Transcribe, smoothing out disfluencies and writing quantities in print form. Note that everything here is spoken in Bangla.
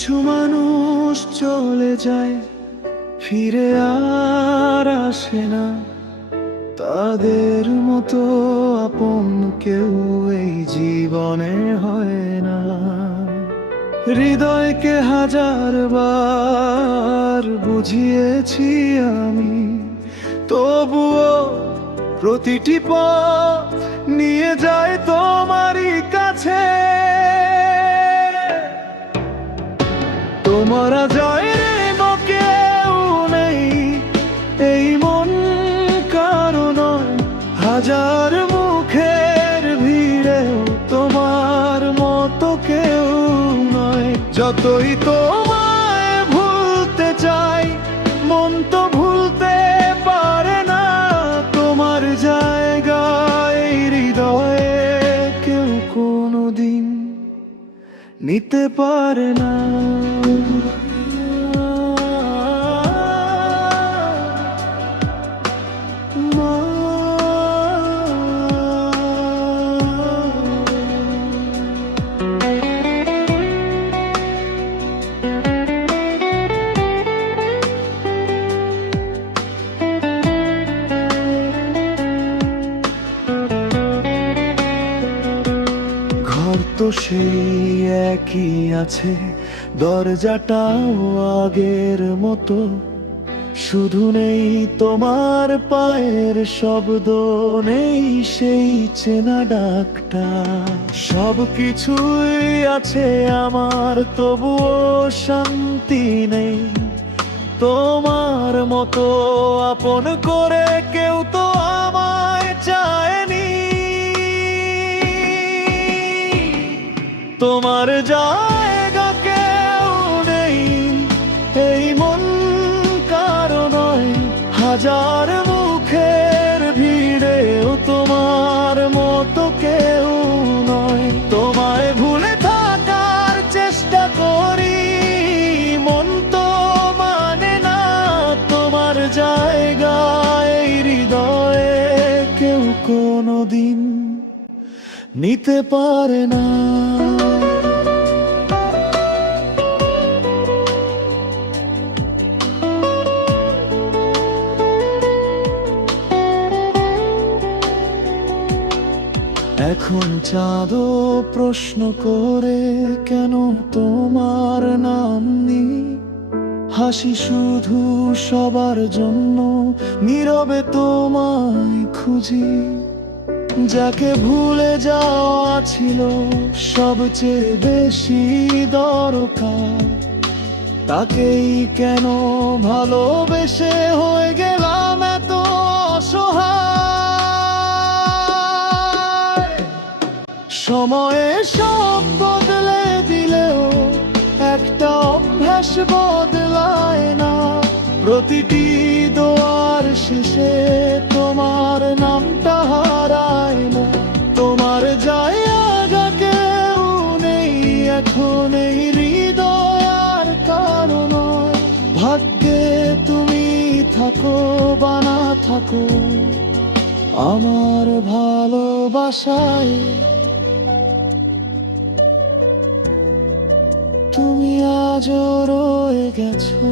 কিছু মানুষ চলে যায়, ফিরে আর আসে না। তাদের মতো আপন কেউ এই জীবনে হয় না। হৃদয়কে হাজার বার বুঝিয়েছি আমি, তবুও প্রতিটি পথ নিয়ে যায় তোমারই কাছে। তোমারা যায় রে কেউ নেই, এই মন কারো নয়। হাজার মুখের ভিড়েও তোমার মতো কেউ নয়। যতই তোমায় ভুলতে চাই, মন তো ভুলতে পারে না। তোমার জায়গায় হৃদয়ে কেউ কোনোদিন নিতে পারে না। ঘর তো সেই একই আছে, দরজাটাও আগের মতো। শুধু নেই তোমার পায়ের শব্দ, নেই সেই চেনা ডাকটা। সব কিছুই আছে আমার, তবুও শান্তি নেই। তোমার মতো আপন করে কেউ তো আমায় চায়নি। তোমার জায়গা কেউ নেই, এই মন কারো নয়। হাজার মুখের ভিড়েও তোমার মতো কেউ নয়। তোমায় ভুলে থাকার চেষ্টা করি, মন তো মানে না। তোমার জায়গায় হৃদয়ে কেউ কোনোদিন নিতে পারে না। এখন চাঁদও প্রশ্ন করে, কেন তোমার নাম নেই। হাসি শুধু সবার জন্য, নীরবে তোমায় খুঁজি। যাকে ভুলে যাওয়া ছিল সবচেয়ে বেশি দরকার, তাকেই কেন ভালোবেসে হয়ে গেলাম এত অসহায়। সময়ে সব বদলে দিলেও একটা অভ্যাস বদলায় না। প্রতিটি দোয়ার শেষে তোমার নামটা হারায় না। তোমার জায়গা কেউ নেই এখন এই হৃদয় আর কারো নয়। ভাগ্যে তুমি থাকো বা না থাকো, আমার ভালোবাসায় তুমি আজও রয়ে গেছো।